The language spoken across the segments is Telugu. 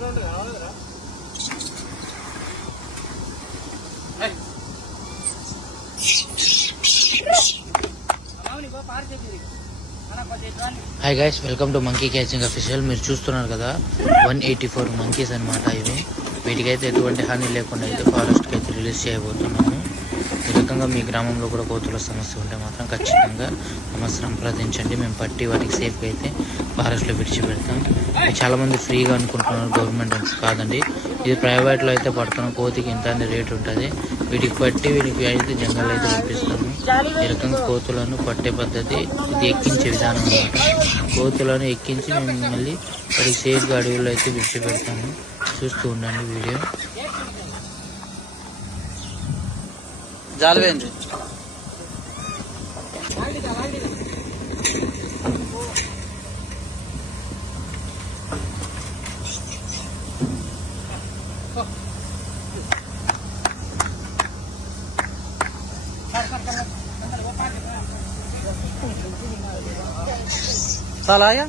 Hi guys, welcome to monkey catching official. మీరు చూస్తున్నారు కదా 184 మంకీస్ అనమాట. ఇవి వీటికైతే ఎటువంటి హాని లేకుండా అయితే ఫారెస్ట్కి అయితే రిలీజ్ చేయబోతున్నాము. ఈ రకంగా మీ గ్రామంలో కూడా కోతుల సమస్య ఉంటే మాత్రం ఖచ్చితంగా మమ్మల్ని సంప్రదించండి. మేము పట్టి వాటికి సేఫ్గా అయితే ఫారెస్ట్లో విడిచిపెడతాం. చాలామంది ఫ్రీగా అనుకుంటున్నారు, గవర్నమెంట్ కాదండి. ఇది ప్రైవేట్లో అయితే పడుతున్నాం. కోతికి ఇంత రేట్ ఉంటుంది. వీటికి పట్టి వీటికి అయితే జంగల్ అయితే పంపిస్తాము. ఈ రకంగా కోతులను పట్టే పద్ధతి ఇది ఎక్కించే విధానం అన్నమాట. కోతులను ఎక్కించి మేము మళ్ళీ వాటికి సేఫ్గా అడవుల్లో అయితే విడిచిపెడతాము. చూస్తూ ఉండండి వీడియో. జాలవేంది साला आया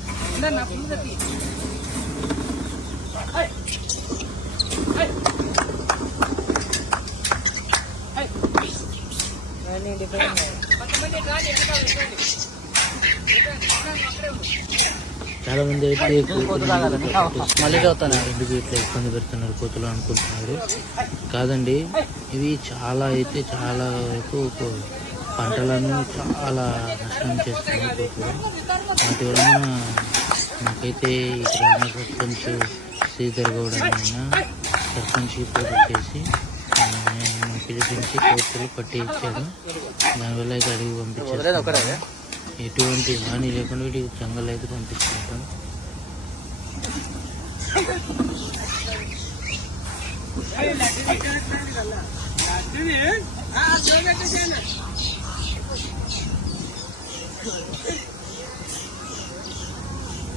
చాలా మంది అయితే మళ్ళీ ఎందుకు ఇట్లా ఇబ్బంది పెడుతున్నారు కోతులు అనుకుంటున్నారు. కాదండి, ఇవి చాలా వరకు పంటలను చాలా నష్టం చేస్తున్నాయి కోతులు. వాటి వలన నాకైతే ఈ గ్రామ సర్పంచ్ శ్రీధర్ గౌడ్ అయినా సర్పంచ్కి పోటీ చేసి పిలిపించి కోతులు పట్టి ఇచ్చారు. దానివల్ల అయితే అడిగి పంపించారు. ఎటువంటి హాని లేకుండా వీటికి జంగల్ అయితే పంపిస్తుంటాం.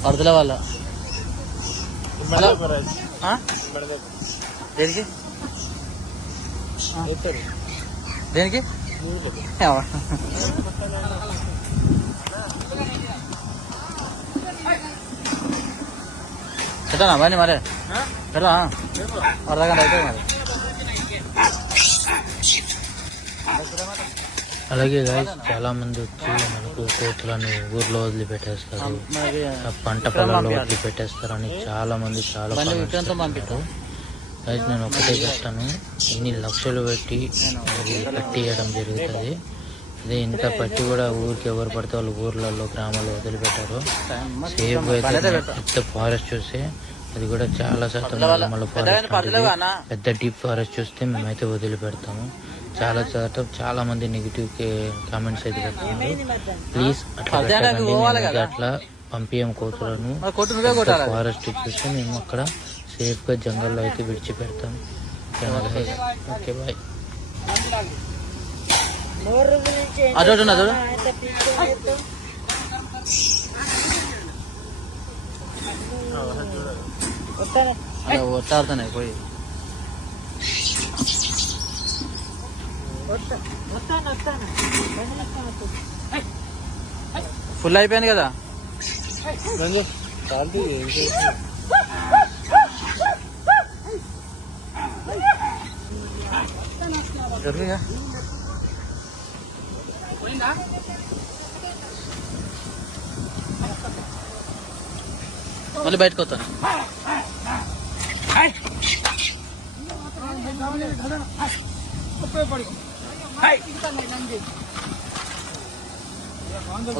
పడతల వాళ్ళ దేనికి దేనికి ఎట్లా బాగా మరి ఎట్లా అర్ధగంట అయితే మరి. అలాగే గాయస్, చాలా మంది వచ్చి మనకు కోతులను ఊర్లో వదిలిపెట్టేస్తారు, పంట పొలాల్లో వదిలిపెట్టేస్తారు అని చాలా మంది పంపిస్తారు. గైస్, నేను ఒకటే చెప్తాను, ఇన్ని లక్షలు పెట్టి కట్టియడం జరుగుతుంది. అదే ఇంత పట్టి కూడా ఊరికి ఎవరు పడితే వాళ్ళు ఊర్లలో గ్రామాల్లో వదిలిపెట్టారు. సేఫ్ అయితే పెద్ద ఫారెస్ట్ చూస్తే అది కూడా చాలా శాతం మళ్ళీ ఫారెస్ట్ పెద్ద డీప్ ఫారెస్ట్ చూస్తే మేమైతే వదిలిపెడతాము. చాలా మంది నెగిటివ్ కామెంట్స్ అయితే పెడుతున్నారు. ప్లీజ్ అట్లా పంపించం కోతులను. ఫారెస్ట్ చూస్తే మేము అక్కడ సేఫ్గా జంగల్లో అయితే విడిచిపెడతాం. Okay, bye. ఒట్టాడుతున్నాయి పోయి ఫుల్ అయిపోయింది కదా. మళ్ళీ బయటకు వస్తాను.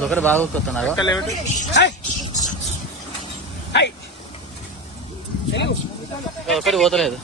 ఒకటి బాగా వస్తున్నారు. ఒకటి పోతలేదు.